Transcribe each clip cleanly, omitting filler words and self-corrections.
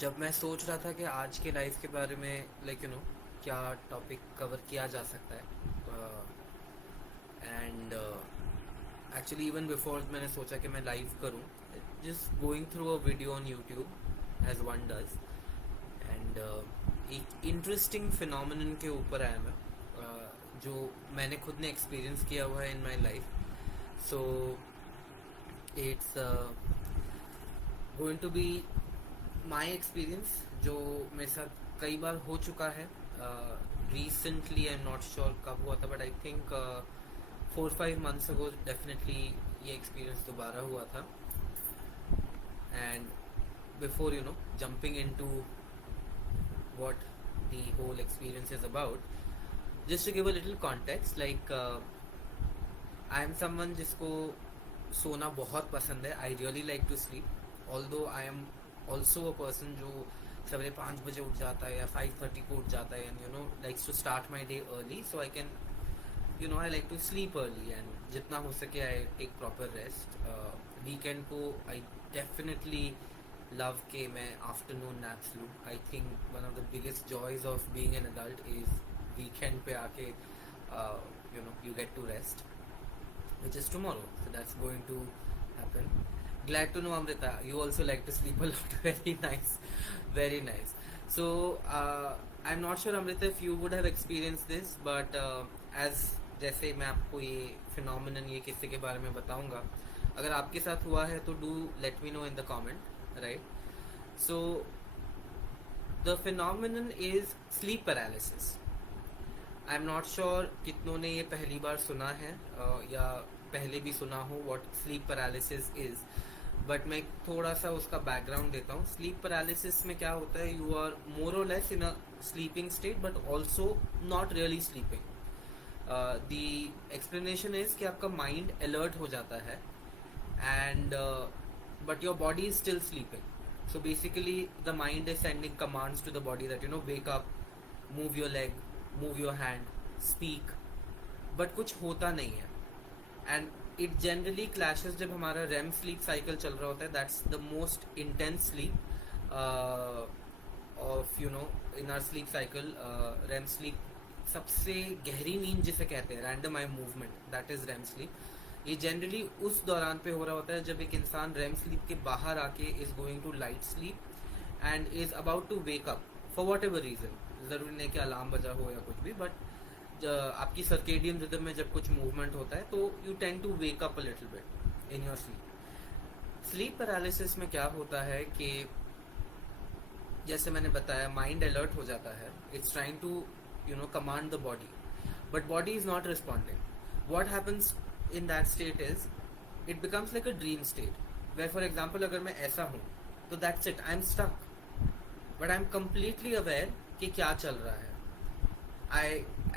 जब मैं सोच रहा था कि आज के लाइफ के बारे में क्या टॉपिक कवर किया जा सकता है एंड एक्चुअली इवन बिफोर मैंने सोचा कि मैं लाइव करूं just going through a video on YouTube as one does and एक इंटरेस्टिंग फिनोमिनन के ऊपर आया मैं जो मैंने खुद ने एक्सपीरियंस किया हुआ है in my life so it's going to be my experience जो मेरे साथ कई बार हो चुका है recently I am not sure कब हुआ था but I think 4-5 months ago definitely ये एक्सपीरियंस दोबारा हुआ था and before jumping into what the whole experience is about, just to give a little context, like I am someone जिसको सोना बहुत पसंद है. I really like to sleep although I am also a person जो सवेरे 5 बजे उठ जाता है या 5:30 को उठ जाता है and likes to start my day early so I can I like to sleep early and जितना हो सके I take proper rest. Weekend को आई डेफिनेटली लव के मैं आफ्टरनून नैप्स लूँ. I think one of the biggest joys of being an adult is weekend पे आके you get to rest, which is tomorrow. So that's going to happen. Glad to know, Amrita, you also like to sleep a lot. Very nice, very nice. So I'm not sure, Amrita, if you would have experienced this, but as जैसे मैं आपको ये फिनोमिनन ये किस्से के बारे में बताऊंगा, अगर आपके साथ हुआ है तो do let me know in the comment, right? So the phenomenon is sleep paralysis. I am not sure कितनों ने ये पहली बार सुना है या पहले भी सुना हो what sleep paralysis is, but मैं थोड़ा सा उसका बैकग्राउंड देता हूँ. स्लीप पैरालिसिस में क्या होता है, यू आर मोर और less in a sleeping state but also not really sleeping. The explanation is कि आपका माइंड अलर्ट हो जाता है and but your body is still sleeping. So basically the mind is sending commands to the body that wake up, move your leg, move your hand, speak, but कुछ होता नहीं है. And it generally clashes जब हमारा REM sleep cycle चल रहा होता है. That's the most intense sleep of in our sleep cycle. REM sleep सबसे गहरी नींद जिसे कहते हैं, random eye movement, that is REM sleep. ये जनरली उस दौरान पे हो रहा होता है जब एक इंसान रेम स्लीप के बाहर आके is going to light sleep and is about to wake up for whatever reason. जरूरी नहीं कि अलार्म बजा हो या कुछ भी, बट आपकी सर्केडियन रिदम में जब कुछ मूवमेंट होता है तो you tend to wake up a little bit in your sleep. Sleep paralysis में क्या होता है कि जैसे मैंने बताया, माइंड अलर्ट हो जाता है. It's trying to command the body, but body is not responding. What happens in that state is it becomes like a dream state where, for example, अगर मैं ऐसा हूँ तो that's it, I'm stuck, but I'm completely aware कि क्या चल रहा है.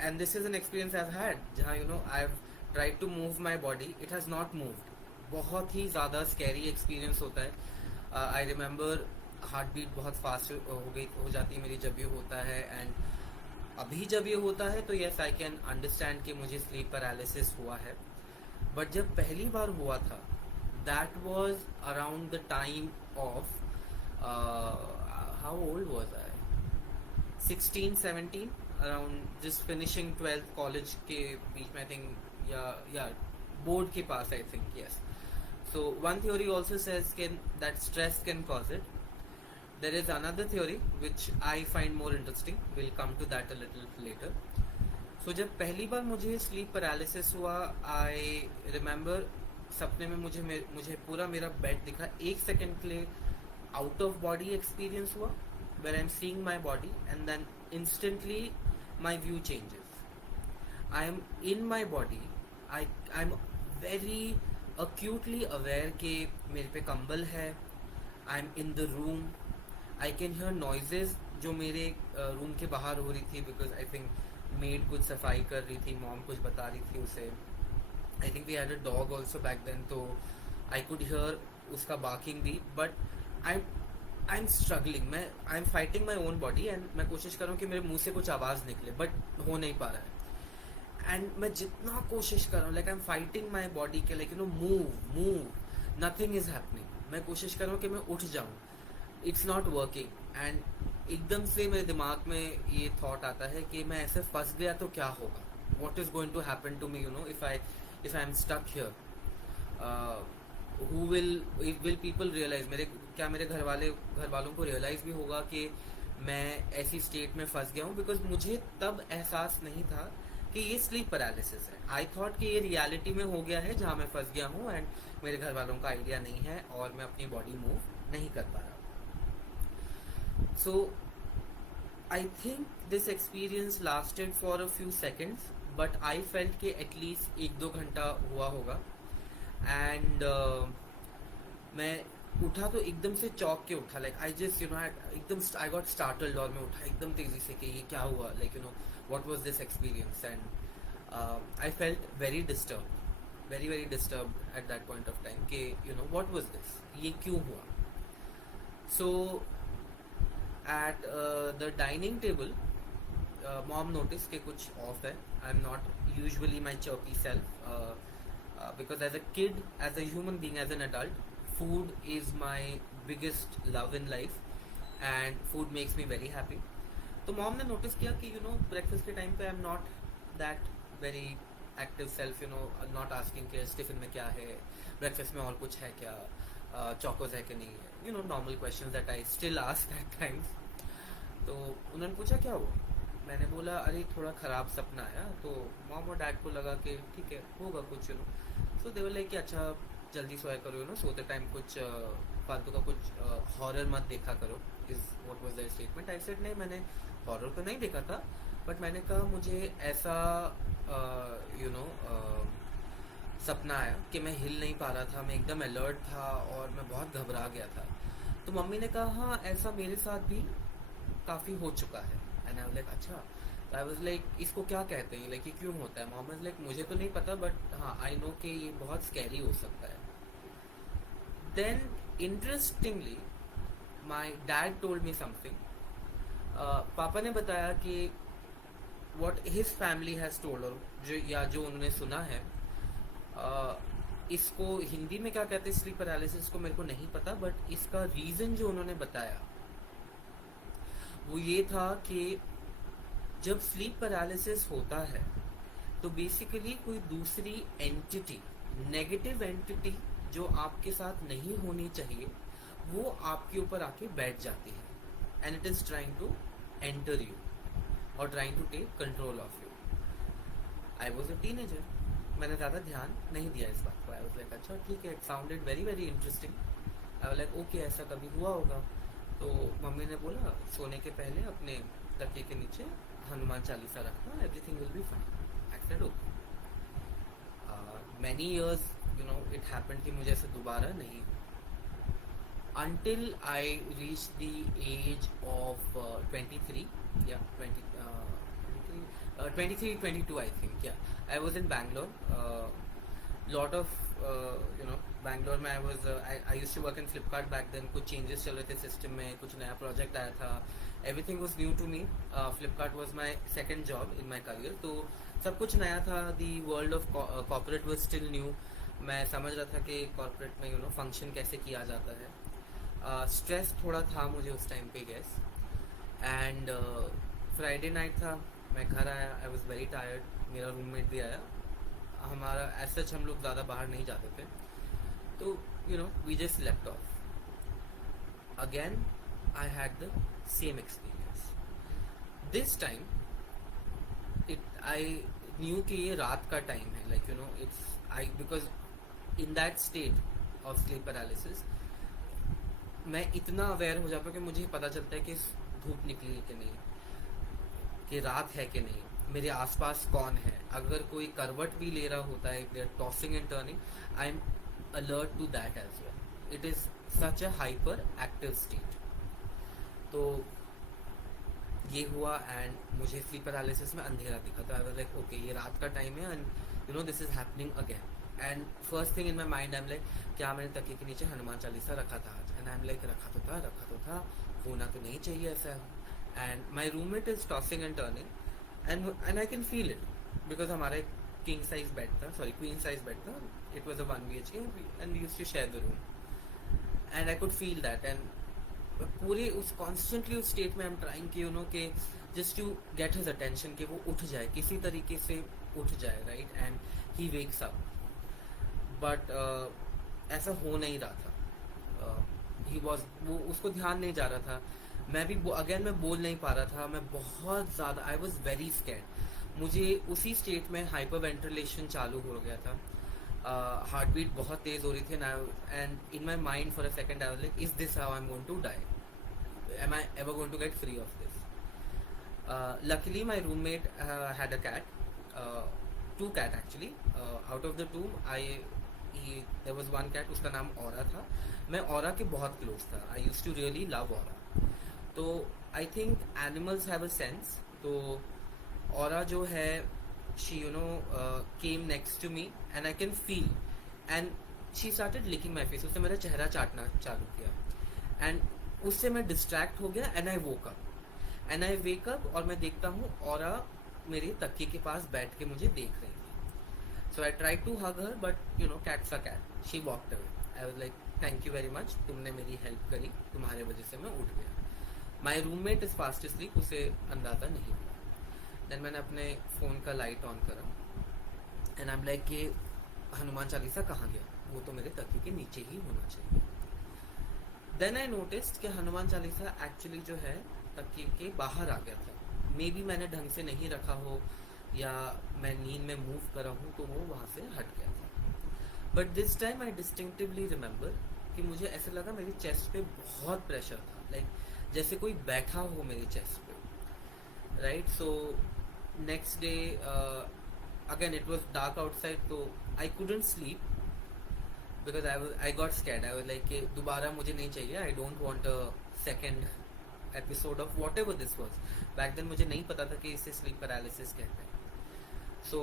And this is an experience I've had जहाँ I've tried to move my body, it has not moved. बहुत ही ज़्यादा scary experience होता है. I remember हार्ट बीट बहुत फास्ट हो जाती है मेरी जब ये होता है. एंड अभी जब ये होता है तो यस आई कैन अंडरस्टैंड कि मुझे स्लीप पैरालिसिस हुआ है. बट जब पहली बार हुआ था, that was around the time of how old was I, 16-17, around just finishing 12th college के बीच में, आई थिंक, या बोर्ड के पास, I think, yes. So one theory also says that stress can cause it. There is another theory which I find more interesting. We'll come to that a little later. So जब पहली बार मुझे sleep paralysis हुआ, I remember सपने में मुझे पूरा मेरा बेड दिखा. 1 सेकेंड के लिए आउट ऑफ बॉडी एक्सपीरियंस हुआ where I'm seeing my body and then instantly my view changes. I am in my body. I'm very acutely aware कि मेरे पे कंबल है. I'm in the room. I can hear noises जो मेरे रूम के बाहर हो रही थी, बिकॉज आई थिंक मेड कुछ सफाई कर रही थी, मॉम कुछ बता रही थी उसे. I think we had a dog also back then, तो आई कुड हियर उसका बार्किंग भी. But I am struggling, I am fighting my own body and मैं कोशिश कर रहा हूँ कि मेरे मुंह से कुछ आवाज़ निकले, बट हो नहीं पा रहा है. एंड मैं जितना कोशिश कर रहा हूँ, like I am fighting my body के, like move, nothing is happening. मैं कोशिश कर रहा हूँ कि मैं उठ जाऊँ, इट्स नॉट वर्किंग, एंड एकदम से मेरे दिमाग में ये थॉट आता है कि मैं ऐसे फंस गया तो क्या होगा, what is going to happen to me, you know, if I am stuck here, who will people realise, मेरे घर वालों को रियलाइज भी होगा कि मैं ऐसी स्टेट में फंस गया हूँ, बिकॉज मुझे तब एहसास नहीं था कि ये स्लीप पैरालिसिस है। आई थॉट कि ये रियलिटी में हो गया है जहाँ मैं फंस गया हूँ, एंड मेरे घर वालों का आइडिया नहीं है और मैं अपनी बॉडी मूव नहीं कर पा रहा। So I think this experience lasted for a few seconds, but I felt कि at least 1-2 घंटा हुआ होगा, and मैं उठा तो एकदम से चौंक के उठा, like I just you know एकदम आई गॉट स्टार्टल्ड, और मैं उठा एकदम तेजी से कि ये क्या हुआ, like you know what was this experience, and I felt very disturb, very very disturb at that point of time कि you know what was this, ये क्यों हुआ. सो at the dining table, mom noticed कि कुछ off है. I'm not usually my chirpy self, because as a kid, as a human being, as an adult, food is my biggest love in life, and food makes me very happy. तो mom ने notice किया कि you know breakfast के time पे I'm not that very active self, you know, not asking कि टिफिन में क्या है, breakfast में और कुछ है क्या, चौकोस है कि नहीं है, you know normal questions that I still ask at times. तो उन्होंने पूछा क्या हुआ, मैंने बोला अरे थोड़ा ख़राब सपना आया. तो मॉम और डैड को लगा कि ठीक है होगा कुछ, you know. So they were like कि अच्छा जल्दी सोया करो, यू नो, सोते टाइम कुछ फालतू का कुछ हॉरर मत देखा करो, is what was the statement. I said नहीं, मैंने हॉरर तो नहीं देखा था, बट मैंने कहा मुझे ऐसा यू नो सपना आया कि मैं हिल नहीं पा रहा था, मैं एकदम अलर्ट था और मैं बहुत घबरा गया था. तो मम्मी ने कहा हाँ ऐसा मेरे साथ भी काफ़ी हो चुका है. एंड आई वाज लाइक अच्छा. आई वाज लाइक इसको क्या कहते हैं, लाइक ये क्यों होता है. मॉम वाज लाइक मुझे तो नहीं पता, बट हाँ आई नो कि ये बहुत स्कैरी हो सकता है. Then interestingly my dad told me something. पापा ने बताया कि what his family has told, और जो उन्होंने सुना है, इसको हिंदी में क्या कहते हैं स्लीप पैरालिसिस को मेरे को नहीं पता, बट इसका रीज़न जो उन्होंने बताया वो ये था कि जब स्लीप पैरालिसिस होता है तो बेसिकली कोई दूसरी एंटिटी, नेगेटिव एंटिटी जो आपके साथ नहीं होनी चाहिए, वो आपके ऊपर आके बैठ जाती है, and it is trying to enter you और trying to take control of you. I was a teenager, मैंने ज़्यादा ध्यान नहीं दिया इस बात को. आई वाज लाइक अच्छा ठीक है, it sounded very very interesting. I was like okay ऐसा कभी हुआ होगा. तो मम्मी ने बोला सोने के पहले अपने तकिए के नीचे हनुमान चालीसा रखना, everything will be fine. I said okay. Many years you know it happened कि मुझे ऐसे दोबारा नहीं, until I reached the age of 23, yeah, 23, 22, I think, yeah. I was in Bangalore. Lot of, you know, Bangalore में I used to work in Flipkart back then. कुछ changes चल रहे थे system में, कुछ नया project आया था. Everything was new to me. Flipkart was my second job in my career. तो सब कुछ नया था. The world of corporate was still new. मैं समझ रहा था कि corporate में, you know, function कैसे किया जाता है. स्ट्रेस थोड़ा था मुझे उस टाइम पे गैस. एंड फ्राइडे नाइट था, मैं घर आया. आई वॉज वेरी टायर्ड. मेरा रूममेट भी आया. हमारा एज सच हम लोग ज़्यादा बाहर नहीं जाते थे, तो you know we just left off. Again I had the same experience. This time I knew कि ये रात का टाइम है, like you know it's I because in that state of sleep paralysis मैं इतना अवेयर हो जाता हूँ कि मुझे पता चलता है कि धूप निकली है कि नहीं, कि रात है कि नहीं, मेरे आसपास कौन है. अगर कोई करवट भी ले रहा होता है, they are tossing and turning, I am alert to that as well. It is such a hyperactive state. तो ये हुआ एंड मुझे स्लीप पैरालिसिस में अंधेरा दिखा. तो आई वाज लाइक ओके ये रात का टाइम है and you know this is happening again. And first thing in my mind I am like क्या मैंने तकिए के नीचे हनुमान चालीसा रखा था आज. एंड आई एम लाइक रखा तो था, होना तो नहीं चाहिए ऐसा. And my roommate is tossing and turning and I can feel it because हमारा एक किंग साइज बेड था, सॉरी क्वीन साइज बेड था. It was a 1 BHK and we used to share the room. And I could feel that. And पूरे उस कॉन्स्टेंटली उस स्टेट में I am trying कि कि just to get his attention कि वो उठ जाए, किसी तरीके से उठ जाए, right, and he wakes up. But ऐसा हो नहीं रहा था। ही वॉज, वो उसको ध्यान नहीं जा रहा था। मैं भी अगेन मैं बोल नहीं पा रहा था, मैं बहुत ज़्यादा, आई वॉज वेरी स्कैर्ड। मुझे उसी स्टेट में हाइपर वेंटिलेशन चालू हो गया था, हार्ट बीट बहुत तेज हो रही थी, and in my mind for a second I was like, is this how I am going to die, am I ever going to get free of this? Luckily my roommate had a cat, two cat actually. Out of the two, there was one cat, उसका नाम औरा था। मैं औरा के बहुत क्लोज था, आई use to really love औरा। तो I think animals have a sense. तो औरा जो है, she came next to me and I can feel, and she started licking my face। उसने मेरा चेहरा चाटना चालू किया एंड उससे मैं डिस्ट्रैक्ट हो गया एंड आई वेक अप और मैं देखता हूँ औरा मेरे तकिए के पास बैठ के मुझे देख रही थी। So I try to hug her, but cat's a cat, she walked away. I was like, thank you very much, तुमने मेरी हेल्प करी, तुम्हारे वजह से मैं उठ गया। माई रूममेट इज फास्ट स्लीप, उसे अंदाजा नहीं हुआ। देन मैंने अपने फ़ोन का लाइट ऑन करा एंड आई एम लाइक कि हनुमान चालीसा कहाँ गया, वो तो मेरे तकिए के नीचे ही होना चाहिए। देन आई नोटिस्ड कि हनुमान चालीसा एक्चुअली जो है तकिए के बाहर आ गया था। मे बी मैंने ढंग से नहीं रखा हो या मैं नींद में मूव करा हूँ तो वो वहाँ से हट गया था। But this time I distinctively remember कि मुझे ऐसा लगा मेरी चेस्ट पे बहुत प्रेशर था, लाइक जैसे कोई बैठा हो मेरी चेस्ट पे, right. So next day again it was dark outside, तो I couldn't sleep because I got scared. I was like कि दोबारा मुझे नहीं चाहिए, I don't want a second episode of whatever this was. Back then मुझे नहीं पता था कि इसे स्लीप पैरालिसिस कहते हैं। सो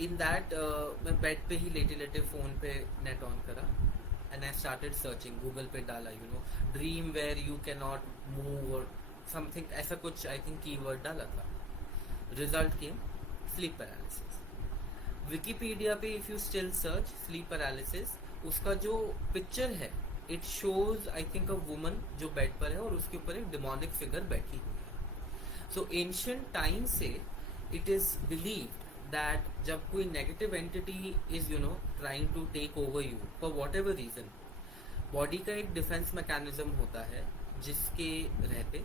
इन दैट मैं बेड पे ही लेटे लेटे फ़ोन पे नेट ऑन करा and I started searching, Google पे डाला dream where you can not move और समथिंग ऐसा कुछ, आई थिंक कीवर्ड डाला था। Result came sleep paralysis. Wikipedia पे if you still search sleep paralysis, उसका जो पिक्चर है it shows I think a woman जो बेड पर है और उसके ऊपर एक डिमोनिक फिगर बैठी हुई है। सो एंशिएंट टाइम से इट इज बिलीव्ड दैट जब कोई negative entity is trying to take over you for whatever reason, body का एक डिफेंस मैकेनिज्म होता है जिसके रहते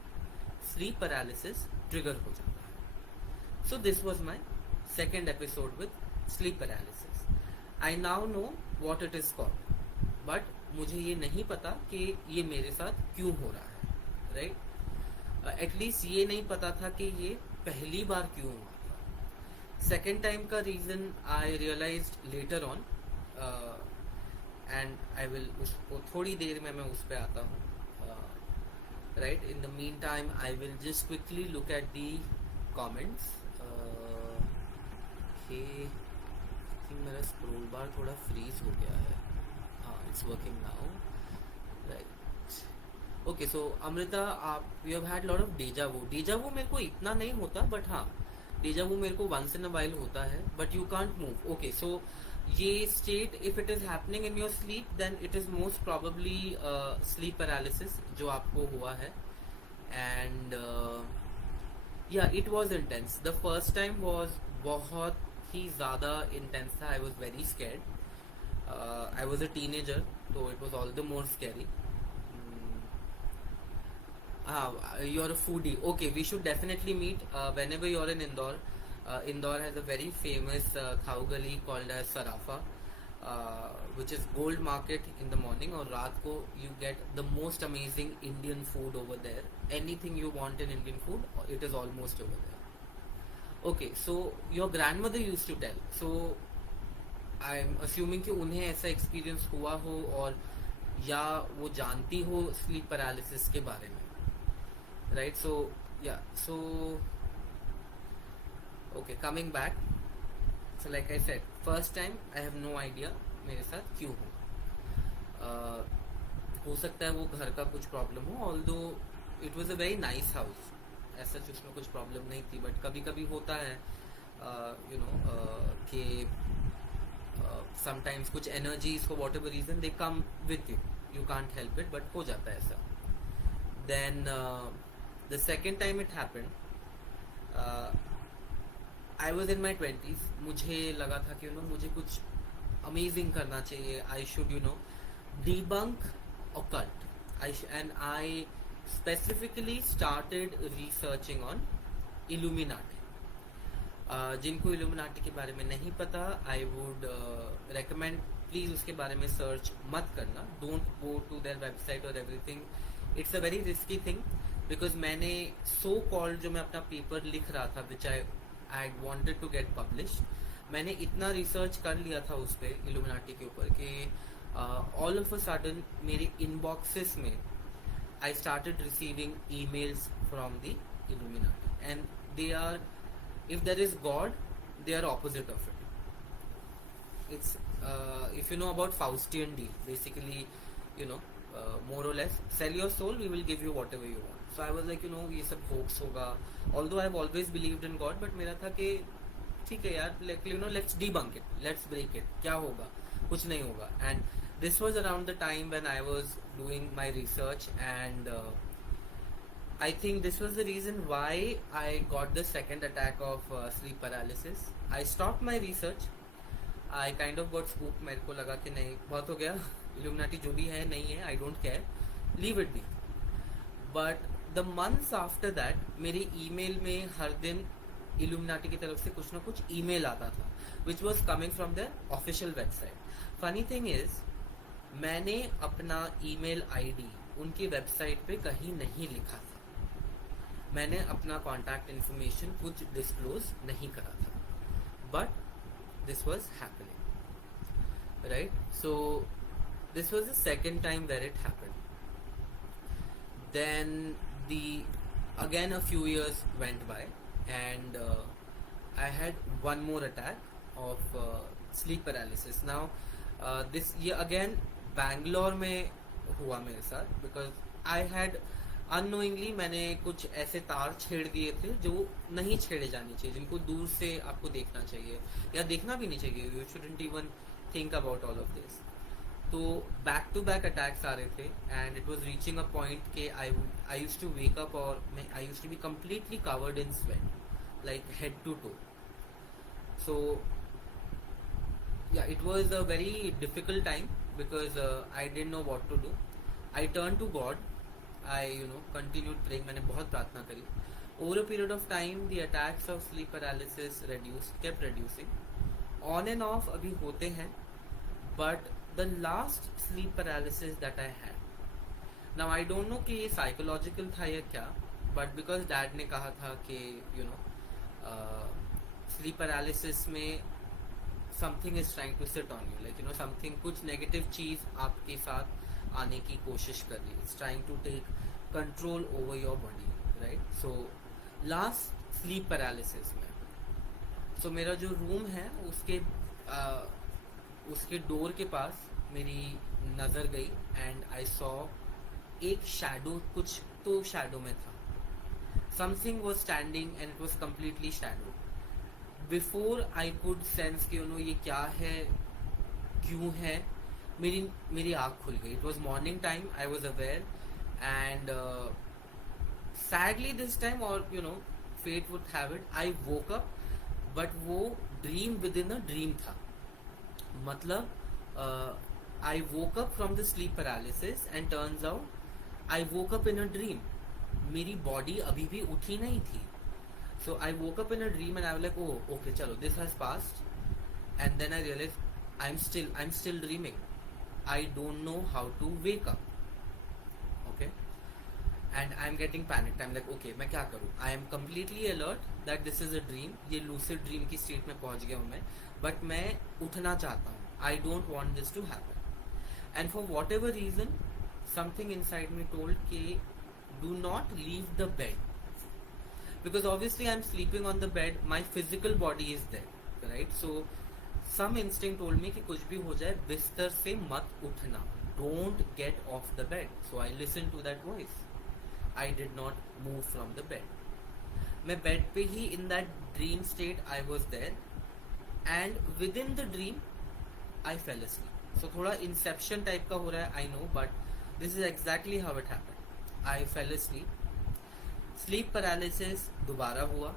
स्लीप पैरालिसिस ट्रिगर हो जाता है। सो this was my second episode with sleep paralysis. I now know what it is called, but मुझे ये नहीं पता कि ये मेरे साथ क्यों हो रहा है, राइट। एटलीस्ट ये नहीं पता था कि ये पहली बार क्यों हुआ था। सेकेंड टाइम का reason I realized later on and I will उसको थोड़ी देर में मैं उस पर आता हूँ, राइट। In the mean time I will just quickly look at the comments. मेरा स्क्रोल बार थोड़ा फ्रीज हो गया है, हाँ it's working now, right. Okay, so Amrita, आप you have had lot of deja vu मेरे को इतना नहीं होता, बट हाँ डेजावू मेरे को वंस इन अ वाइल होता है, but you can't move. Okay, so ये state if it is happening in your sleep then it is most probably sleep paralysis जो आपको हुआ है। And yeah it was intense. The first time was बहुत ही ज़्यादा इंटेंस था। I was very scared. I was a teenager, तो it was all the more scary. You are a foodie, okay, we should definitely meet when ever you are in Indore. Indore has a very famous khau gali called as Sarafa, which is gold market in the morning, और रात को you get the most amazing Indian food over there. Anything you want in Indian food, it is almost over there. Okay, so your grandmother used to tell, so I'm assuming कि उन्हें ऐसा एक्सपीरियंस हुआ हो और या वो जानती हो स्लीप पैरालिसिस के बारे में, right. So yeah, so okay, coming back, so like I said, first time I have no idea मेरे साथ क्यों हुआ। हो सकता है वो घर का कुछ प्रॉब्लम हो, although it was a very nice house, ऐसा उसमें कुछ प्रॉब्लम नहीं थी, बट कभी कभी होता है कि समटाइम्स कुछ energies for whatever reason they come with you, you can't help it, but हो जाता है ऐसा। Then the second time it happened, uh, I was in my 20s. मुझे लगा था कि मुझे कुछ अमेजिंग करना चाहिए. I should debunk occult. And I specifically started researching on Illuminati. जिनको इल्यूमिनाटी के बारे में नहीं पता, आई वुड रेकमेंड प्लीज उसके बारे में सर्च मत करना. Don't go to their website और everything. It's a very risky thing. Because मैंने सो कॉल्ड जो मैं अपना पेपर लिख रहा था which I wanted to get publish, मैंने इतना रिसर्च कर लिया था उस पर इल्यूमिनाटी के ऊपर कि ऑल ऑफ अ सडन मेरे इनबॉक्सेस में I started receiving emails from the Illuminati. And they are, if there is God, they are opposite of it. It's if you know about Faustian deal, basically, more or less, sell your soul, we will give you whatever you want. So I was like, ये सब hoax होगा. Although I've always believed in God, but मेरा था कि ठीक है यार, let's debunk it, let's break it. क्या होगा? कुछ नहीं होगा. And this was around the time when I was doing my research, and I think this was the reason why I got the second attack of sleep paralysis. I stopped my research. I kind of got spooked. मेरे को लगा कि नहीं, बहुत हो गया. इल्यूमिनाटी जो भी है नहीं है, I don't care. Leave it be. But the months after that, मेरे email में हर दिन इल्यूमिनाटी की तरफ से कुछ ना कुछ email आता था, which was coming from their official website. Funny thing is, मैंने अपना email ID उनकी वेबसाइट पे कहीं नहीं लिखा था. मैंने अपना कॉन्टैक्ट इन्फॉर्मेशन कुछ डिस्क्लोज नहीं करा था. But this was happening, right? So this was the second time where it happened. Then again a few years went by, and I had one more attack of sleep paralysis. Now this ये again बैंगलोर में हुआ मेरे साथ, because I had unknowingly मैंने कुछ ऐसे तार छेड़ दिए थे जो नहीं छेड़े जाने चाहिए, जिनको दूर से आपको देखना चाहिए या देखना भी नहीं चाहिए. You shouldn't even think about all of this. तो बैक टू बैक अटैक्स आ रहे थे, and it was reaching a point के I used to wake up, और I used to be completely covered in sweat, like head to toe. So yeah, it was a very difficult time because I didn't know what to do. I turn to God. I continued praying. मैंने बहुत प्रार्थना करी. Over a period of time, the attacks of sleep paralysis kept reducing. On and off अभी होते हैं, but the last sleep paralysis that I had. Now I don't know कि ये psychological था या क्या, but because dad ने कहा था कि sleep paralysis में something is trying to sit on you, like something, कुछ negative चीज आपके साथ आने की कोशिश कर रही है. It's trying to take control over your body, right? So last sleep paralysis में, सो मेरा जो रूम है उसके डोर के पास मेरी नज़र गई, एंड आई सॉ एक शैडो, कुछ तो शैडो में था. Something was standing and it was completely shadow. Before I could sense कि ये क्या है, क्यों है, मेरी आँख खुल गई. It was morning time. I was aware, and sadly this time, और fate would have it, I woke up. But वो dream within a dream था. मतलब I woke up from the sleep paralysis, and turns out I woke up in a dream. मेरी body अभी भी उठी नहीं थी. So I woke up in a dream, and I was like, oh okay, चलो, this has passed. And then I realise I am still dreaming. I don't know how to wake up. Okay? And I'm getting panicked. I'm like, okay, मैं क्या करूँ? I am completely alert that this is a dream. ये lucid dream की state में पहुँच गया हूँ मैं. But मैं उठना चाहता हूँ. I don't want this to happen. And for whatever reason, something inside me told कि do not leave the bed. Because obviously I'm sleeping on the bed. My physical body is there. Right? So some instinct told me कि कुछ भी हो जाए बिस्तर से मत उठना. Don't get off the bed. So I listened to that voice. I did not move from the bed. मैं बेड पे ही in that dream state I was there, and within the dream I fell asleep. So थोड़ा Inception type का हो रहा है, I know, but this is exactly how it happened. I fail asleep. Sleep paralysis दोबारा हुआ.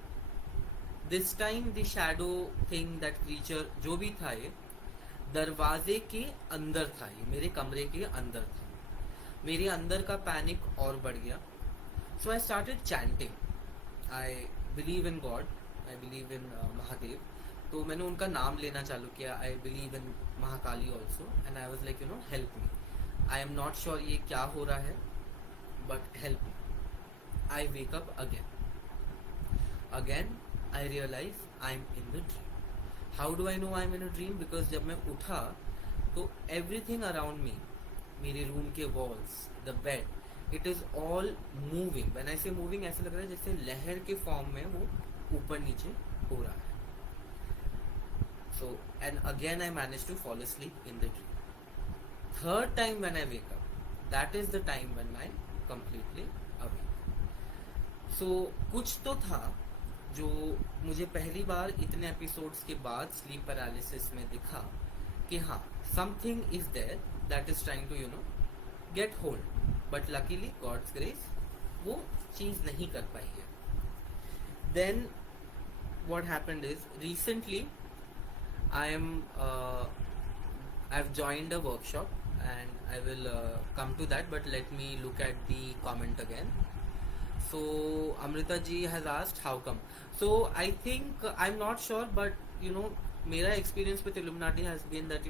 This time the shadow thing, that creature जो भी था, ये दरवाजे के अंदर था, ये मेरे कमरे के अंदर था. मेरे अंदर का पैनिक और बढ़ गया. So I started chanting, I believe in God, I believe in Mahadev. तो मैंने उनका नाम लेना चालू किया. I believe in Mahakali also, and I was like help me. I am not sure ये क्या हो रहा है, but help me. I wake up again. I realise I am in the dream. How do I know I am in a dream? Because जब मैं उठा तो everything around me, मेरे रूम के walls, the bed, it is all moving. When I से मूविंग, ऐसा लग रहा है जैसे लहर के फॉर्म में वो ऊपर नीचे हो रहा है. So and again I manage to fall asleep in the dream. Third time when I wake up, that is the time when I completely awake. So कुछ तो था जो मुझे पहली बार इतने एपिसोड्स के बाद स्लीप पैरालिसिस में दिखा कि हाँ, something is there that is trying to get hold. But luckily God's grace वो चीज नहीं कर पाई है. Then what happened is recently I've joined a workshop, and I will come to that, but let me look at the comment again. So Amrita ji has asked how come. So I think I'm not sure, but मेरा experience with Illuminati has been that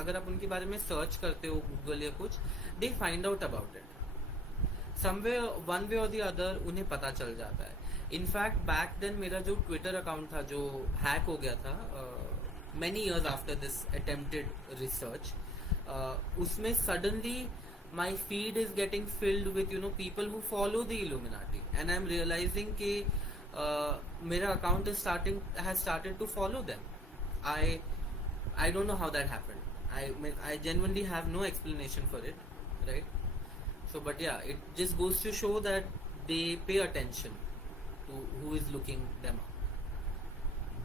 अगर आप उनके बारे में सर्च करते हो Google या कुछ, they find out about it some way, one way और द अदर उन्हें पता चल जाता है. इनफैक्ट बैक देन मेरा जो ट्विटर अकाउंट था जो हैक हो गया था many years after this attempted research, उसमें suddenly my feed is getting filled with people who follow the Illuminati, and I'm realizing कि मेरा account has started to follow them. I don't know how that happened. I genuinely have no explanation for it, right? So but yeah, it just goes to show that they pay attention to who is looking them up.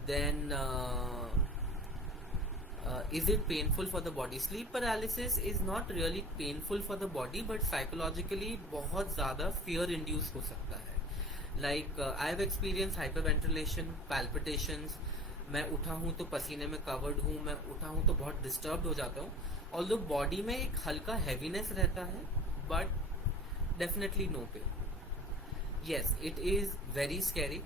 Then is it painful for the body? Sleep paralysis is not really painful for the body, but psychologically बहुत ज़्यादा fear induce हो सकता है. Like I have experienced hyperventilation, palpitations. मैं उठा हूँ तो पसीने में covered हूँ, मैं उठा हूँ तो बहुत disturbed हो जाता हूँ. Although body में एक हल्का heaviness रहता है, but definitely no pain. Yes, it is very scary.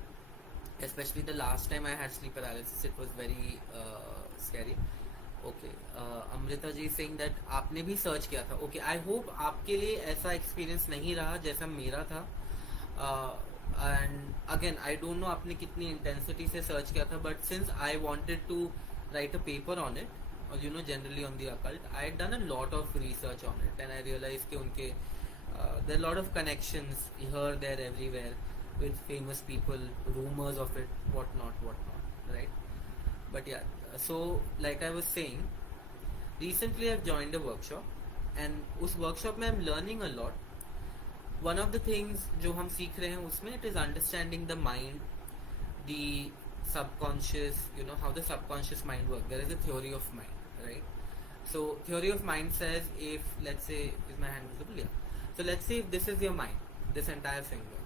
Especially the last time I had sleep paralysis, it was very scary. Okay, Amrita ji saying that आपने भी सर्च किया था. Okay, I hope आपके लिए ऐसा एक्सपीरियंस नहीं रहा जैसा मेरा था. And again, I don't know आपने कितनी इंटेंसिटी से सर्च किया था, but since I wanted to write a paper on it, or generally on the occult, I had done a lot of research on it, and I realized कि उनके there are a lot of connections here, there, everywhere with famous people, rumors of it, whatnot, right? But yeah, so like I was saying, recently I've joined a workshop, and उस workshop में I'm learning a lot. One of the things जो हम सीख रहे हैं उसमें, it is understanding the mind, the subconscious, how the subconscious mind works. There is a theory of mind, right? So theory of mind says, if let's say, is my hand visible? Yeah. So let's say if this is your mind, this entire finger,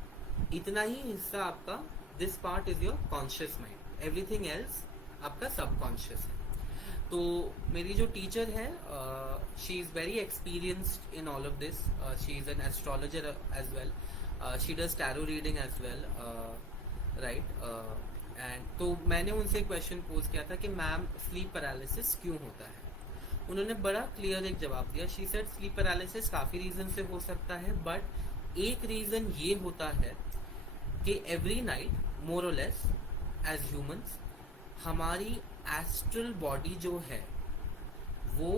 इतना ही हिस्सा आपका, this part is your conscious mind, everything else आपका subconscious है. तो मेरी जो टीचर है, she is very experienced in all of this. She is an astrologer as well. She does tarot reading as well, right? And तो मैंने उनसे क्वेश्चन पोज किया था कि मैम स्लीप पैरालिसिस क्यों होता है. उन्होंने बड़ा क्लियर एक जवाब दिया. शी सेड स्लीप पैरालिसिस काफ़ी रीज़न से हो सकता है, बट एक रीज़न ये होता है कि एवरी नाइट मोर और लेस एज ह्यूमंस हमारी एस्ट्रल बॉडी जो है वो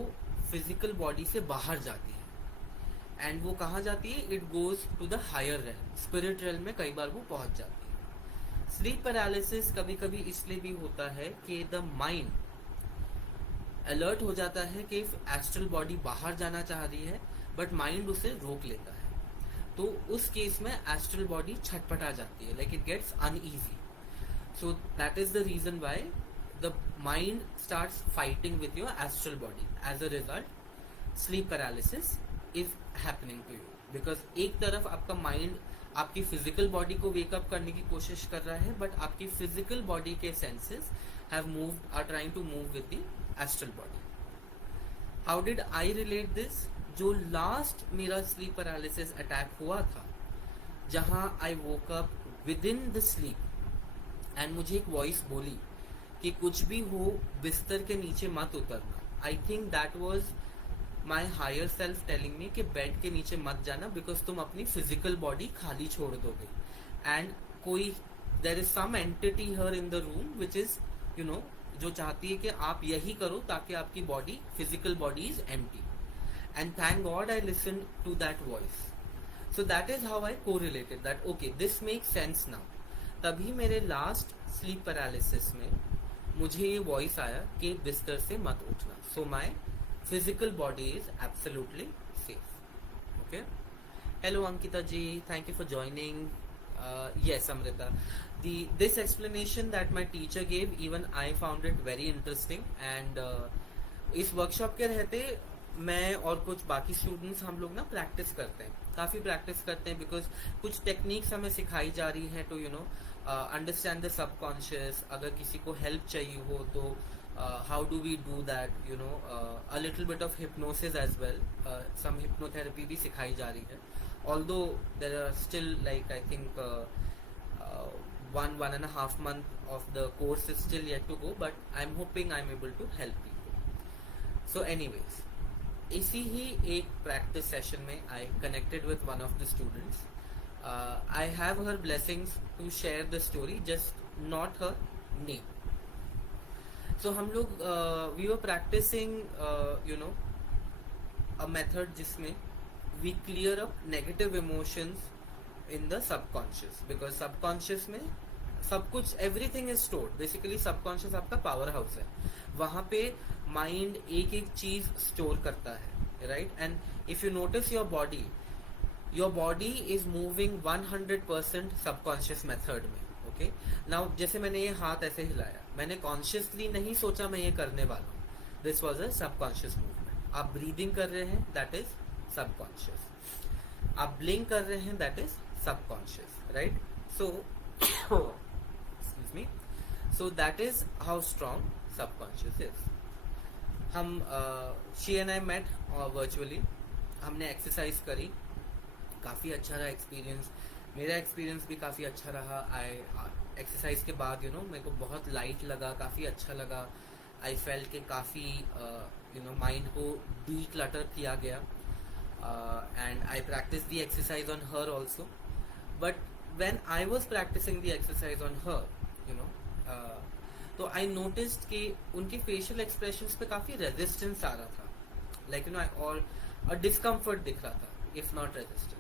फिजिकल बॉडी से बाहर जाती है. एंड वो कहाँ जाती है? It goes to the higher realm, spirit realm में कई बार वो पहुंच जाती है. स्लीप पैरालिसिस कभी कभी इसलिए भी होता है कि द माइंड अलर्ट हो जाता है कि एस्ट्रल बॉडी बाहर जाना चाह रही है, बट माइंड उसे रोक लेता है. तो उस केस में एस्ट्रल बॉडी छटपटा जाती है, like it gets uneasy. So that is the reason why the mind starts fighting with your astral body. As a result, sleep paralysis is happening to you because एक तरफ आपका माइंड आपकी फिजिकल बॉडी को वेकअप करने की कोशिश कर रहा है, बट आपकी फिजिकल बॉडी के senses have moved, are trying to move with the astral body. How did I relate this? जो लास्ट मेरा स्लीप पैरालिसिस अटैक हुआ था, जहां I woke up within the sleep and मुझे एक वॉइस बोली कि कुछ भी हो बिस्तर के नीचे मत उतरना. I think that was my higher self telling me कि बेड के नीचे मत जाना, बिकॉज तुम अपनी फिजिकल बॉडी खाली छोड़ दोगे. एंड कोई there is some entity here in the room which is you know जो चाहती है कि आप यही करो ताकि आपकी body, physical body is empty. And thank God I listen to that voice. So that is how I correlated that okay this makes sense now. तभी मेरे लास्ट स्लीप पैरालिसिस में मुझे ये वॉइस आया कि बिस्तर से मत उठना. सो माई physical body is absolutely safe. Okay. Hello Ankita ji, thank you for joining. Yes Amrita, this explanation that my teacher gave, even I found it very interesting. And इस वर्कशॉप के रहते मैं और कुछ बाकी स्टूडेंट्स हम लोग ना प्रैक्टिस करते हैं, काफ़ी प्रैक्टिस करते हैं, बिकॉज कुछ टेक्निक्स हमें सिखाई जा रही है टू अंडरस्टैंड द सबकॉन्शियस. अगर किसी को हेल्प चाहिए हो तो how do we do that, a little bit of hypnosis as well, some hypnotherapy भी सिखाई जा रही है, although there are still like I think 1.5 month of the course is still yet to go, but I'm hoping I'm able to help people. So anyways, इसी ही एक practice session में I connected with one of the students. I have her blessings to share the story, just not her name. So हम लोग we were practicing a method जिसमें we clear up negative emotions in the subconscious, because subconscious में सब कुछ everything is stored. Basically subconscious आपका power house है, वहाँ पे mind एक एक चीज store करता है, right? And if you notice your body is moving 100% subconscious method में. ओके नाउ जैसे मैंने ये हाथ ऐसे हिलाया, मैंने कॉन्शियसली नहीं सोचा मैं ये करने वाला हूँ. This was a subconscious movement. आप ब्रीदिंग कर रहे हैं, दैट इज सबकॉन्शियस. आप ब्लिंक कर रहे हैं, that is subconscious, right? So excuse me. So that is how strong subconscious is. हम she and I met virtually, हमने एक्सरसाइज करी, काफ़ी अच्छा रहा एक्सपीरियंस. मेरा एक्सपीरियंस भी काफ़ी अच्छा रहा. एक्सरसाइज के बाद मेरे को बहुत लाइट लगा, काफ़ी अच्छा लगा. आई फेल्ट के काफ़ी माइंड को डी क्लटर किया गया. And I practise the exercise on her also. But when I was practising the exercise on her तो आई नोटिस्ड कि उनके फेशियल एक्सप्रेशंस पे काफ़ी रेजिस्टेंस आ रहा था, लाइक और डिस्कम्फर्ट दिख रहा था, इफ नॉट रेजिस्टेंस.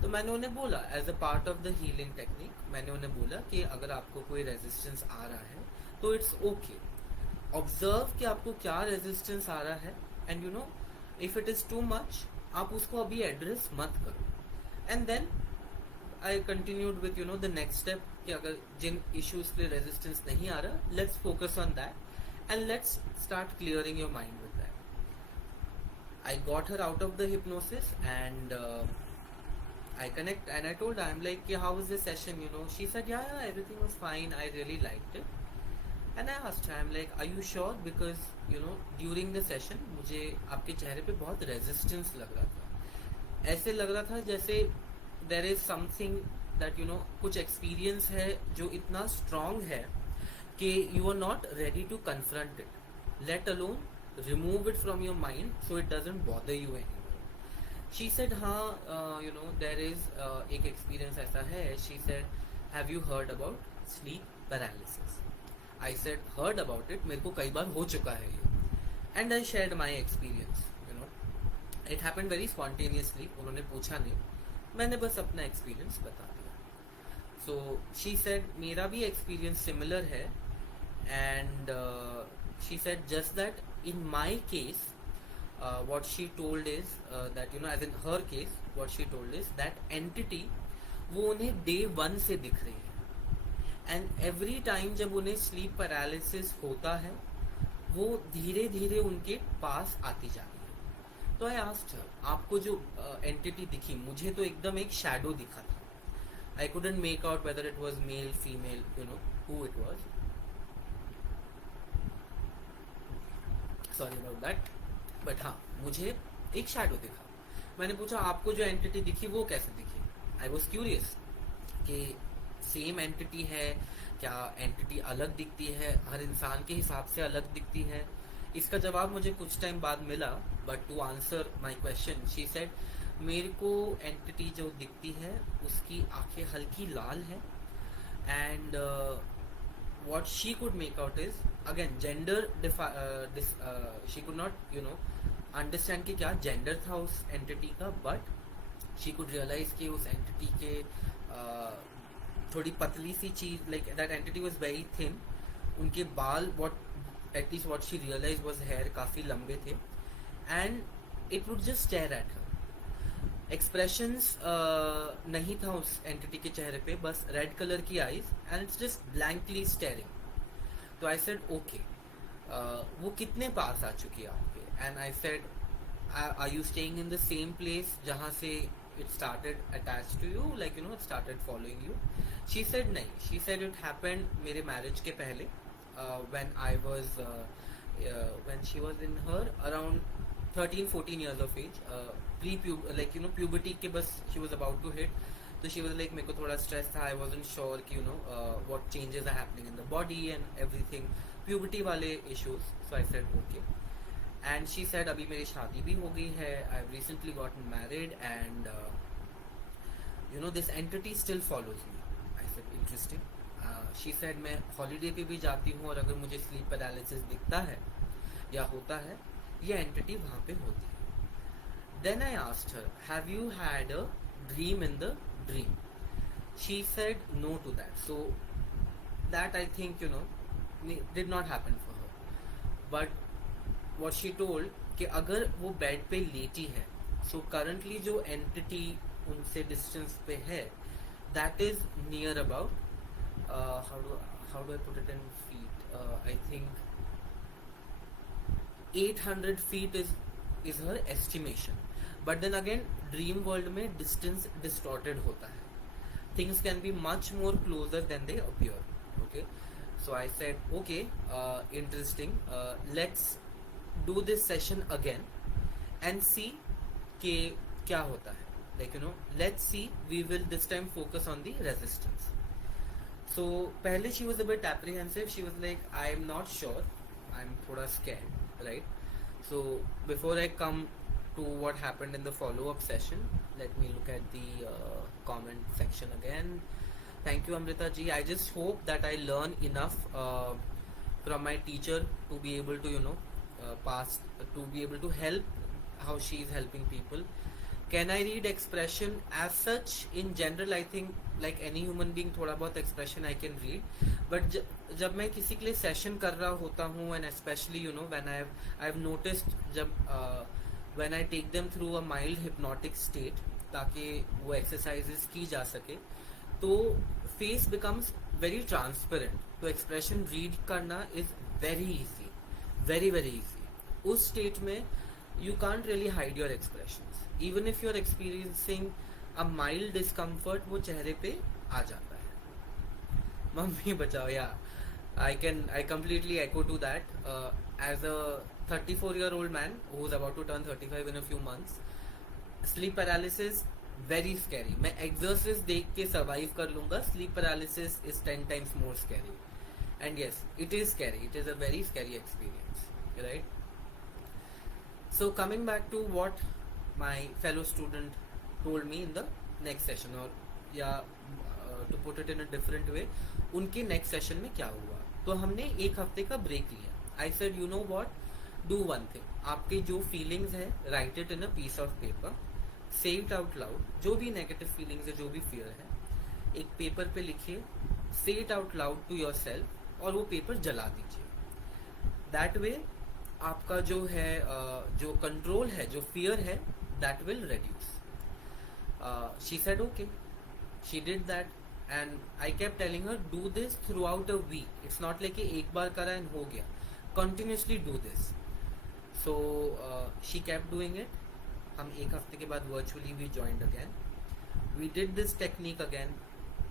तो मैंने उन्हें बोला as a part of the healing technique, मैंने उन्हें बोला कि अगर आपको कोई रेजिस्टेंस आ रहा है तो इट्स ओके. ऑब्जर्व कि आपको क्या रेजिस्टेंस आ रहा है, and if it is too much आप उसको अभी एड्रेस मत करो. And then I continued with the next step कि अगर जिन इश्यूज के लिए रेजिस्टेंस नहीं आ रहा, let's focus on that and let's start clearing your mind with that. I got her out of the hypnosis and I connect and I told her, I'm like, how was the session, She said, yeah, everything was fine. I really liked it. And I asked her, I'm like, are you sure? Because, during the session, मुझे आपके चेहरे पे बहुत resistance लग रहा था. ऐसे लग रहा था जैसे there is something that, कुछ experience है जो इतना strong है कि you are not ready to confront it. Let alone remove it from your mind so it doesn't bother you anymore. She said, हाँ, there is एक experience ऐसा है. She said, have you heard about sleep paralysis? I said, heard about it. मेरे को कई बार हो चुका है ये. And I shared my experience. It happened very spontaneously. उन्होंने पूछा नहीं, मैंने बस अपना experience बता दिया. So she said, मेरा भी experience similar है. And she said just that in my case, what she told is that as in her case what she told is that entity वो उन्हें day 1 से दिख रही है. and every time जब उन्हें sleep paralysis होता है वो धीरे धीरे उनके पास आती जा रही है. तो आई आस्क्ड हर, आपको जो एंटिटी दिखी, मुझे तो एकदम एक शैडो दिखा था. I couldn't make out whether it was male female, you know who it was. Sorry about that. But हाँ, मुझे एक शैडो दिखा. मैंने पूछा आपको जो एंटिटी दिखी वो कैसे दिखी. आई वॉज क्यूरियस कि सेम एंटिटी है क्या, एंटिटी अलग दिखती है, हर इंसान के हिसाब से अलग दिखती है. इसका जवाब मुझे कुछ टाइम बाद मिला. But to answer my question she said, मेरे को एंटिटी जो दिखती है उसकी आंखें हल्की लाल है. And what she could make out is again gender she could not understand कि क्या gender था उस entity का. but she could realize कि उस entity के थोड़ी पतली सी चीज, like that entity was very thin. उनके बाल, what at least what she realized was hair काफी लंबे थे. and it would just stare at her. Expressions नहीं था उस एंटिटी के चेहरे पे, बस रेड कलर की eyes and it's just blankly steering. तो आई सेड ओके, वो कितने पास आ चुकी है आपके. And I said are you staying in the same place जहाँ से it started attach to you, like it started following you. She said नहीं. She said it happened मेरे मैरिज के पहले, when she was in her around 13-14 years of age, puberty के बस she was about to hit. So she was like, मेरे को थोड़ा stress था, I wasn't sure कि what changes are happening in the body and everything, puberty वाले issues. So I said okay. And she said अभी मेरी शादी भी हो गई है, I've recently gotten married and this entity still follows me. I said interesting. She said मैं हॉलीडे पे भी जाती हूँ और अगर मुझे स्लीप पैरालिसिस दिखता है या होता है, ये एंटिटी वहाँ पे होती है. Then I asked her, have you had a dream in the dream? She said no to that. So that I think did not happen for her. But what she told कि अगर वो बेड पे लेटी है, so currently जो entity उनसे distance पे है, that is near about how do I put it in feet? I think 800 feet is her estimation. But then again, dream world में distance distorted होता है. Things can be much more closer than they appear. Okay, so I said okay, interesting. Let's do this session again and see कि क्या होता है. Like let's see. We will this time focus on the resistance. So पहले she was a bit apprehensive. She was like, I am not sure. I'm थोड़ा scared, right? So before I come to what happened in the follow-up session, let me look at the comment section again. Thank you Amrita ji. I just hope that I learn enough from my teacher to be able to to be able to help how she is helping people. Can I read expression as such? In general I think like any human being थोड़ा बहुत expression I can read. But जब मैं किसी के लिए session कर रहा होता हूँ and especially when I've noticed जब when I take them through a mild hypnotic state ताकि वो exercises की जा सके, तो face becomes very transparent. तो expression read करना is very easy, very very easy. उस state में you can't really hide your expressions. Even if you're experiencing a mild discomfort, वो चेहरे पे आ जाता है. मम्मी बचाओ. I completely echo to that. As a 34-year-old man who's about to turn 35 in a few months, sleep paralysis very scary. मैं exorcist देख के survive कर लूँगा. Sleep paralysis is 10 times more scary. And yes, it is scary. It is a very scary experience, right? So coming back to what my fellow student told me in the next session, or to put it in a different way, उनके next session में क्या हुआ. तो हमने एक हफ्ते का break लिया. I said, you know what, do one thing. आपके जो feelings है, write it in a piece of paper, say it out loud. जो भी negative feelings है, जो भी fear है, एक paper पे लिखिए, say it out loud to yourself और वो paper जला दीजिए. That way आपका जो है जो कंट्रोल है, जो फियर है, that will reduce. She said okay. She did that and I kept telling her do this throughout a week. It's not like एक बार करा and हो गया. Continuously do this. So she kept doing it हम एक हफ्ते के बाद virtually we joined again. We did this technique again.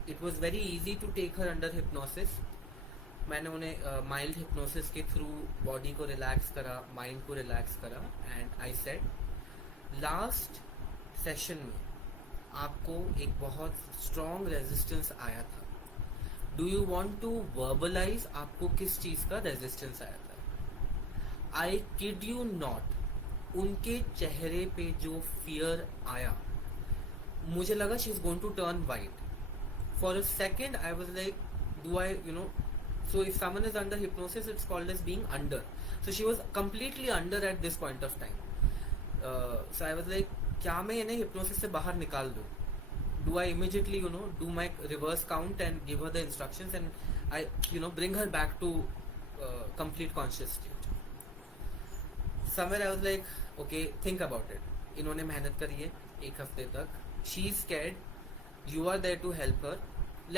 It was very easy to take her under hypnosis. मैंने उन्हें माइल्ड हिप्नोसिस के थ्रू बॉडी को रिलैक्स करा, माइंड को रिलैक्स करा, and I said last session में आपको एक बहुत स्ट्रॉन्ग रेजिस्टेंस आया था. Do you want to verbalise आपको किस चीज का रेजिस्टेंस आया था? आई किड यू नॉट, उनके चेहरे पे जो फियर आया, मुझे लगा she is going to turn white. For a second I was like, do I so if someone is under hypnosis, it's called as being under. So she was completely under at this point of time. So I was like, क्या मैं इन्हें hypnosis से बाहर निकाल दूँ? Do I immediately do my reverse count and give her the instructions and I bring her back to complete conscious state? Somewhere I was like, okay, think about it. इन्होंने मेहनत करी है एक हफ्ते तक. She is scared. You are there to help her.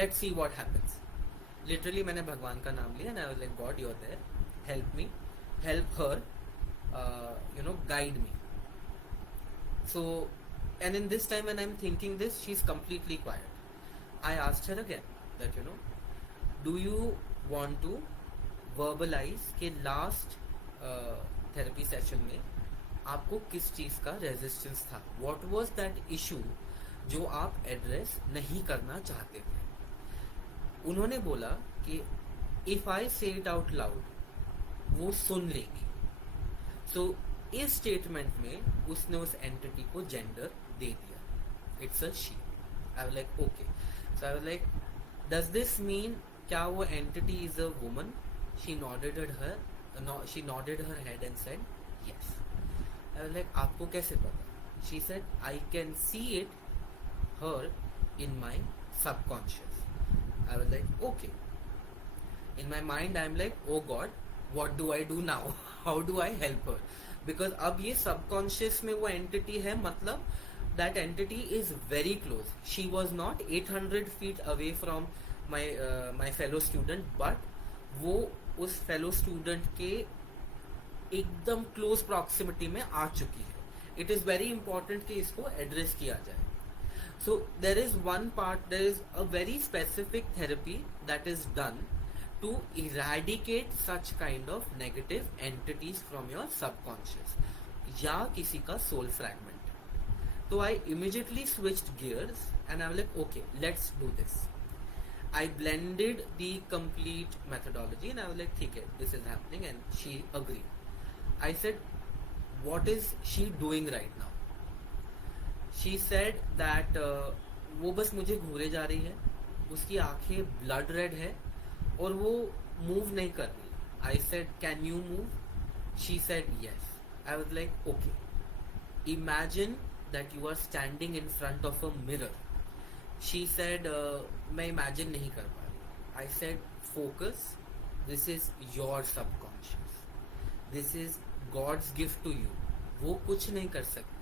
Let's see what happens. Literally मैंने भगवान का नाम लिया, and I was like, God you are there, help me, help her, guide me. So and in this time when I am thinking this, she is completely quiet. I asked her again that do you want to verbalise के last therapy session में आपको किस चीज का रेजिस्टेंस था? What was that issue जो आप एड्रेस नहीं करना चाहते थे? उन्होंने बोला कि इफ आई से इट आउट लाउड, वो सुन लेगी. सो इस स्टेटमेंट में उसने उस एंटिटी को जेंडर दे दिया. It's a she. I was like, okay. So I was like, does this mean क्या वो entity is a woman? She nodded her head and said yes. I was like, आपको कैसे पता? She said, I can see it her in my subconscious. I was like, okay. In my mind, I'm like, oh God, what do I do now? How do I help her? Because अब ये subconscious में वो entity है, मतलब that entity is very close. She was not 800 feet away from my fellow student, but वो उस fellow student के एकदम close proximity में आ चुकी है. It is very important कि इसको address किया जाए. So there is one part, there is a very specific therapy that is done to eradicate such kind of negative entities from your subconscious या किसी का soul fragment. So I immediately switched gears and I was like, okay, let's do this. I blended the complete methodology and I was like, ठीक है, this is happening, and she agreed. I said, what is she doing right now? She said that वो बस मुझे घूरे जा रही है, उसकी आंखें ब्लड रेड है और वो मूव नहीं कर रही. I said, can you move? She said yes. I was like, okay, imagine that you are standing in front of a mirror. She said, मैं इमेजिन नहीं कर पा रही. I said, focus, this is your subconscious, this is God's gift to you. वो कुछ नहीं कर सकती.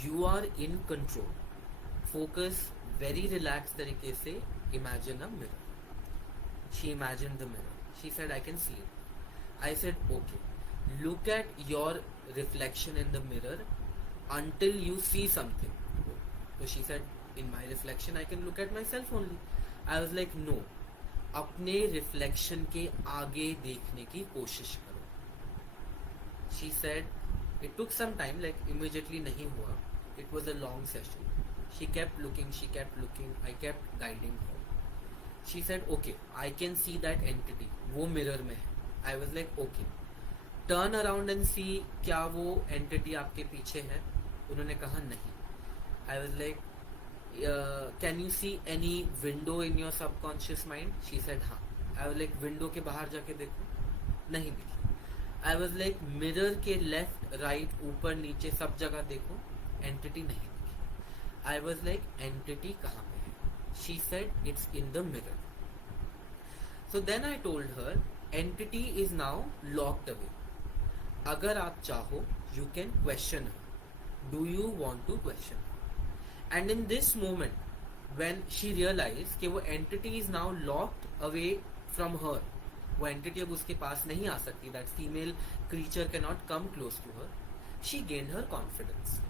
You are in control. Focus very relaxed तरीके से. Imagine a mirror. She imagined the mirror. She said, I can see it. I said, okay. Look at your reflection in the mirror until you see something. So she said, in my reflection, I can look at myself only. I was like, no. अपने reflection के आगे देखने की कोशिश करो. She said, it took some time, like immediately नहीं हुआ. It was a long session. She kept looking, I kept guiding her. She said, okay, I can see that entity. वो mirror में है. I was like, okay. Turn around and see क्या वो entity आपके पीछे है? उन्होंने कहा नहीं. I was like, can you see any window in your subconscious mind? She said, हाँ. I was like, window के बाहर जाके देखो. नहीं दिखी. I was like, mirror के left, right, ऊपर नीचे सब जगह देखो. एंटिटी नहीं दिखी. आई वॉज लाइक, एंटिटी कहाँ पे है? She said, it's in the mirror. So then I told her, entity is now locked away. अगर आप चाहो, you can question her. Do you want to question her? And in this moment when she realise कि वो entity is now locked away from her, वो entity अब उसके पास नहीं आ सकती. That female creature can not come close to her. She gained her confidence.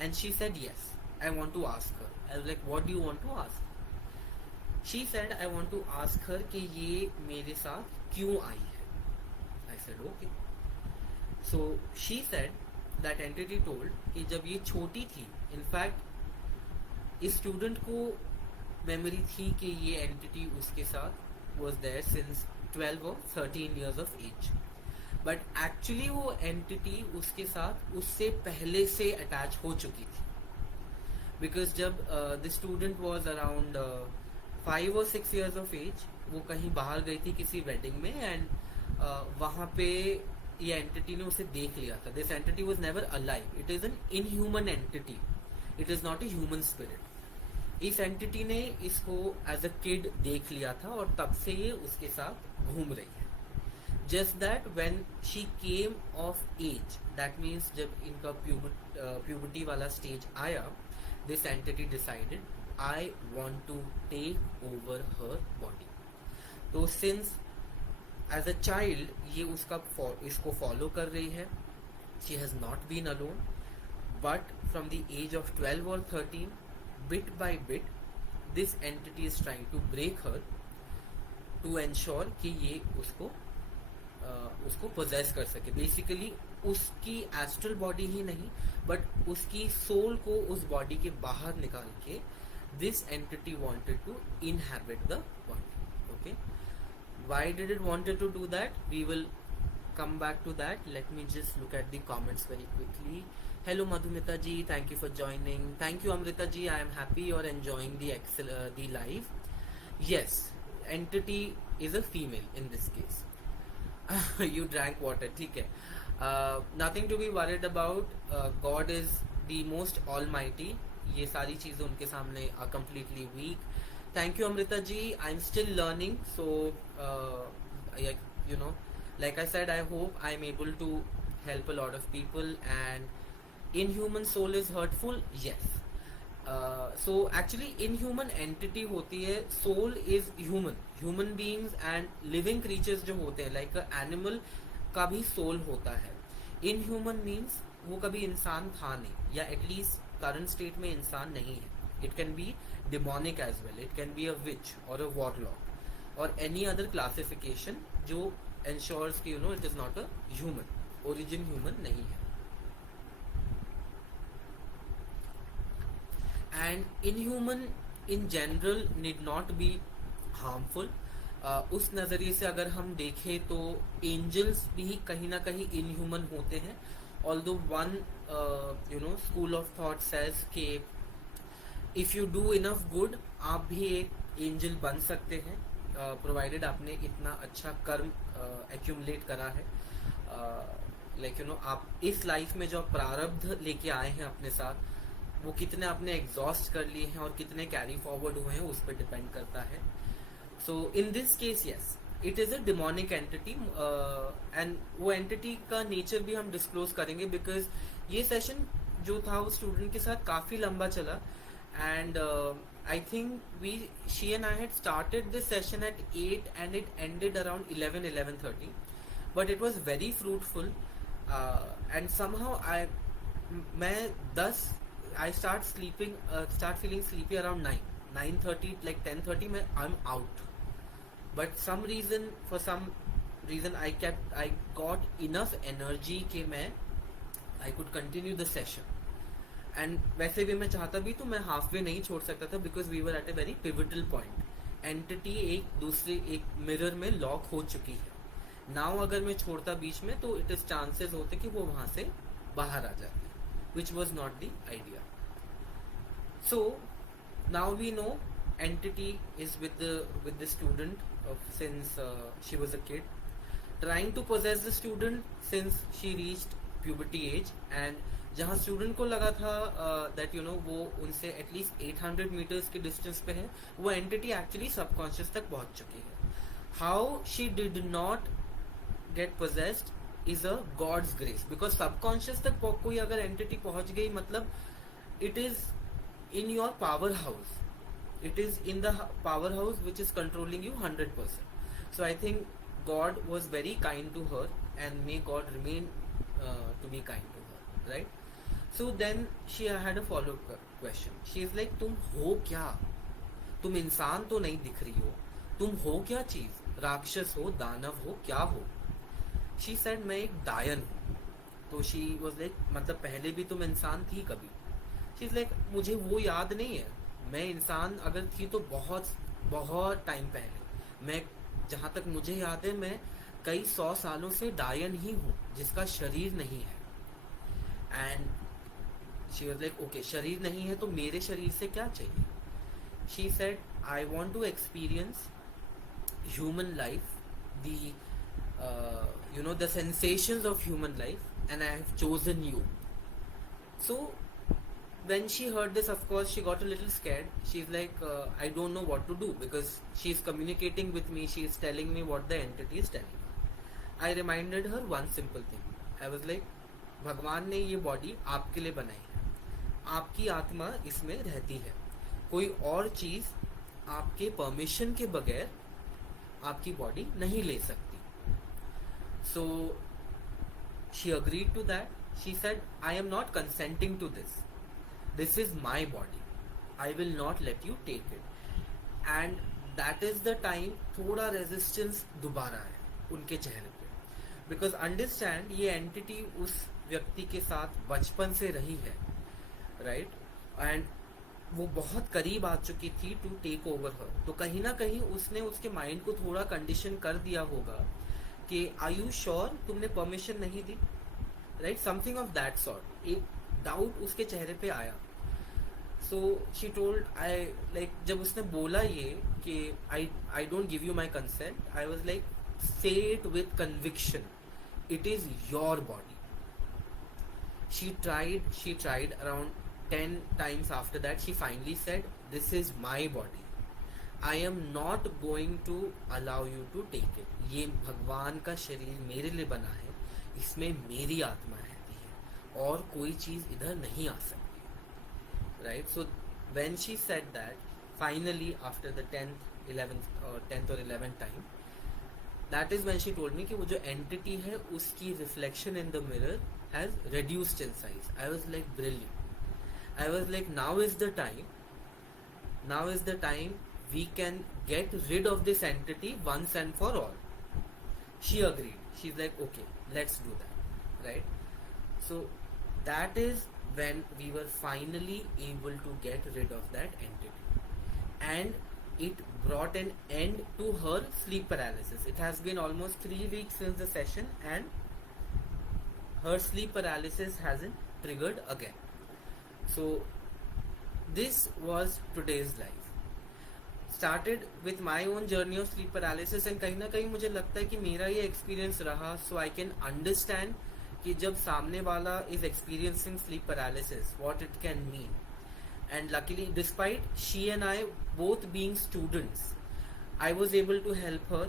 And she said, yes, I want to ask her. I was like, what do you want to ask? She said, I want to ask her कि ये मेरे साथ क्यों आई है. I said, okay. So she said that entity told कि जब ये छोटी थी, in fact इस स्टूडेंट को मेमोरी थी कि ये एंटिटी उसके साथ was there since 12 or 13 years of age. But actually वो एंटिटी उसके साथ उससे पहले से अटैच हो चुकी थी. बिकॉज जब the student was around 5 or 6 years of age, वो कहीं बाहर गई थी किसी वेडिंग में, एंड वहां पे ये एंटिटी ने उसे देख लिया था. This entity was never alive. It is an inhuman entity. It is not a human spirit. इस एंटिटी ने इसको एज अ किड देख लिया था और तब से ये उसके साथ घूम रही है. Just that when she came of age, that means जब इनका puberty वाला stage आया, this entity decided, I want to take over her body. तो since as a child ये इसको follow कर रही है, she has not been alone, but from the age of 12 or 13, bit by bit, this entity is trying to break her to ensure कि ये उसको पोजेस कर सके. बेसिकली उसकी एस्ट्रल बॉडी ही नहीं, बट उसकी सोल को उस बॉडी के बाहर निकाल के this entity wanted to inhabit the body. Okay, why did it wanted to do that? We will come back to that. Let me just look at the comments very quickly. Hello Madhumita ji, thank you for joining. Thank you Amrita ji, I am happy you're enjoying the live. Yes, entity is a female in this case. You drank water, ठीक है. Nothing to be worried about. God is the most almighty. ये सारी चीजें उनके सामने are completely weak. Thank you Amrita ji. I'm still learning, so you know, like I said, I hope I'm able to help a lot of people. And inhuman soul is hurtful, yes. So actually inhuman entity होती है, soul is human beings and living creatures जो होते हैं, like animal का भी soul होता है. Inhuman means वो कभी इंसान था नहीं, या at least current state में इंसान नहीं है. It can be demonic as well. It can be a witch or a warlock or any other classification जो ensures कि it is not a human, origin human नहीं है. And inhuman in general need not be harmful. उस नज़रिए से अगर हम देखें तो angels भी कहीं ना कहीं inhuman होते हैं. Although one school of thought says कि if you do enough good, आप भी एक angel बन सकते हैं, provided आपने इतना अच्छा कर्म accumulate करा है. आप इस लाइफ में जो प्रारब्ध लेके आए हैं अपने साथ, वो कितने आपने एग्जॉस्ट कर लिए हैं और कितने कैरी फॉरवर्ड हुए हैं, उस पर डिपेंड करता है. So in this case yes, it is a demonic entity. And वो एंटिटी का नेचर भी हम डिस्क्लोज करेंगे, बिकॉज ये सेशन जो था वो स्टूडेंट के साथ काफी लंबा चला. And I think she and I had started this session at 8 and it ended around 11:30, but it was very fruitful. And somehow मैं 10 I start feeling sleepy around 9:30, like 10:30 में I'm out. But for some reason I got enough energy कि I could continue the session. And वैसे भी मैं चाहता भी तो मैं halfway नहीं छोड़ सकता था, because we were at a very pivotal point. Entity एक mirror में lock हो चुकी है. Now अगर मैं छोड़ता बीच में तो it is chances होते कि वो वहां से बाहर आ जाते, which was not the idea. So now we know entity is with the student since she was a kid, trying to possess the student since she reached puberty age. And जहाँ स्टूडेंट को लगा था that वो उनसे एटलीस्ट 800 meters के डिस्टेंस पे है, वो एंटिटी एक्चुअली सबकॉन्शियस तक पहुंच चुकी है. How she did not get possessed is a God's grace, because subconscious तक कोई अगर एंटिटी पहुंच गई, मतलब it is in your powerhouse. It is in the powerhouse which is controlling you 100%. So I think God was very kind to her, and may God remain to be kind to her, right? So then she had a follow-up question. She is like, तुम हो क्या? तुम इंसान तो नहीं दिख रही हो, तुम हो क्या चीज? राक्षस हो, दानव हो, क्या हो? शी सेड, मैं एक डायन हूँ. तो शी वॉज लाइक, मतलब पहले भी तुम इंसान थी कभी? शी इज लाइक, मुझे वो याद नहीं है. मैं इंसान अगर थी तो बहुत बहुत टाइम पहले. मैं, जहाँ तक मुझे याद है, मैं कई 100 सालों से डायन ही हूँ जिसका शरीर नहीं है. And she was like, okay, शरीर नहीं है तो मेरे शरीर से क्या चाहिए? She said, I want to experience human life, the the sensations of human life, and I have chosen you. So when she heard this, of course she got a little scared. She's like, I don't know what to do, because she is communicating with me, she is telling me what the entity is telling me. I reminded her one simple thing. I was like, भगवान ने ये बॉडी आपके लिए बनाई है, आपकी आत्मा इसमें रहती है, कोई और चीज आपके परमिशन के बगैर आपकी बॉडी नहीं ले सकती. So she agreed to that. She said, I am not consenting to this. This is my body. I will not let you take it. And that is the time थोड़ा रेजिस्टेंस दोबारा है उनके चेहरे पे. बिकॉज अंडरस्टैंड, ये एंटिटी उस व्यक्ति के साथ बचपन से रही है, राइट? एंड वो बहुत करीब आ चुकी थी टू टेक ओवर हर. तो कहीं ना कहीं उसने उसके माइंड को थोड़ा कंडीशन कर दिया होगा कि आर यू श्योर तुमने परमिशन नहीं दी, right? Something of that sort. एक डाउट उसके चेहरे पे आया. So she told, I like, जब उसने बोला ये कि I don't give you my consent, I was like, say it with conviction, it is your body. She tried around 10 times. After that she finally said, this is my body. I am not going to allow you to take it. ये भगवान का शरीर मेरे लिए बना है, इसमें मेरी आत्मा रहती है और कोई चीज इधर नहीं आ सकती, right? So when she said that, finally after the 10th or 11th time, that is when she told me कि वो जो entity है उसकी reflection in the mirror has reduced in size. I was like, brilliant. I was like, now is the time we can get rid of this entity once and for all. She agreed. She's like, okay, let's do that, right? So that is when we were finally able to get rid of that entity, and it brought an end to her sleep paralysis. It has been almost 3 weeks since the session, and her sleep paralysis hasn't triggered again. So this was today's life. Started with my own journey of sleep paralysis, and कहीं ना कहीं मुझे लगता है कि मेरा ये experience रहा, so I can understand कि जब सामने वाला is experiencing sleep paralysis, what it can mean. And luckily, despite she and I both being students, I was able to help her,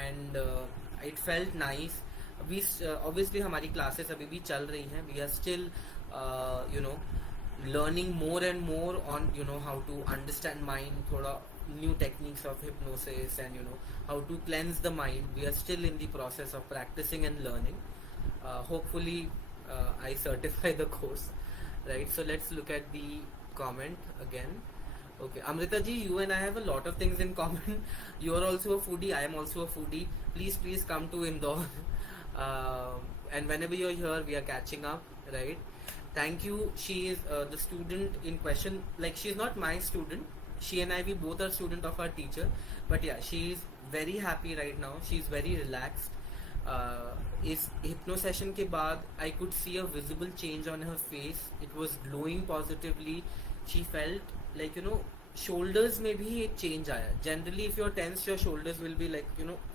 and it felt nice. अभी obviously हमारी classes अभी भी चल रही हैं. We are still learning more and more on how to understand mind, थोड़ा new techniques of hypnosis, and how to cleanse the mind. We are still in the process of practicing and learning. Hopefully I certify the course, right? So let's look at the comment again. Okay, Amrita ji, you and I have a lot of things in common. You are also a foodie, I am also a foodie. Please come to Indore. And whenever you're here, we are catching up, right? Thank you. She is the student in question. Like, she's not my student. She and I, we both are student of our teacher. But yeah, she is very happy right now. She's very relaxed. इस hypno session के बाद I could see a visible change on her face. It was glowing positively. She felt like shoulders में भी एक change आया. Generally, if you're tense, your shoulders will be like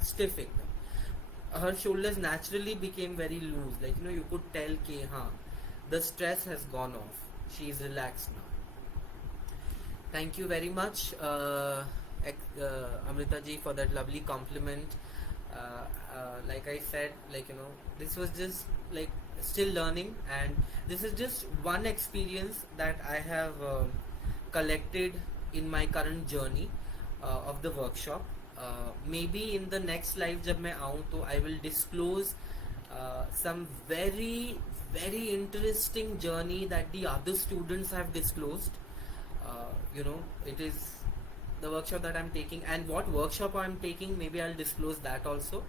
stiff एकदम. Her shoulders naturally became very loose. Like you could tell कि हाँ, the stress has gone off. She is relaxed now. Thank you very much, Amrita ji, for that lovely compliment. Like I said, this was just like still learning, and this is just one experience that I have collected in my current journey of the workshop. Maybe in the next life जब मैं आऊँ तो I will disclose some very very interesting journey that the other students have disclosed. It is the workshop that I'm taking, and what workshop I'm taking, maybe I'll disclose that also.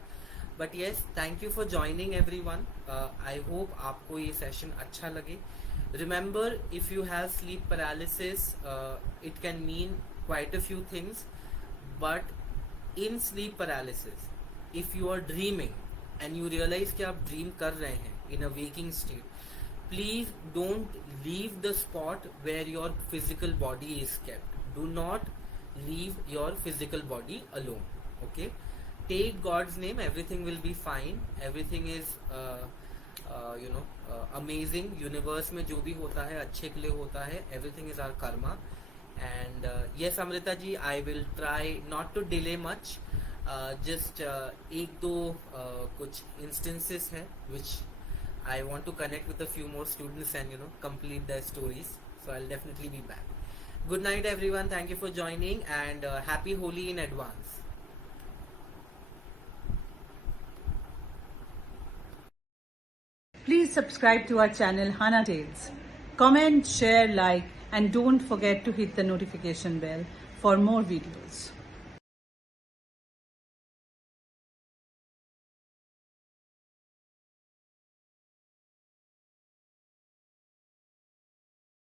But yes, thank you for joining everyone. I hope आपको ये session अच्छा लगे. Remember, if you have sleep paralysis, it can mean quite a few things. But in sleep paralysis, if you are dreaming and you realize कि आप dream कर रहे हैं in a waking state, please don't leave the spot where your physical body is kept. Do not leave your physical body alone. Okay? Take God's name, everything will be fine. Everything is amazing. Universe में जो भी होता है अच्छे के लिए होता है. Everything is our karma. And yes, Amrita ji, I will try not to delay much. Just एक दो कुछ instances हैं which I want to connect with a few more students and complete their stories. So I'll definitely be back. Good night everyone. Thank you for joining, and happy Holi in advance. Please subscribe to our channel Hana Tales. Comment, share, like, and don't forget to hit the notification bell for more videos.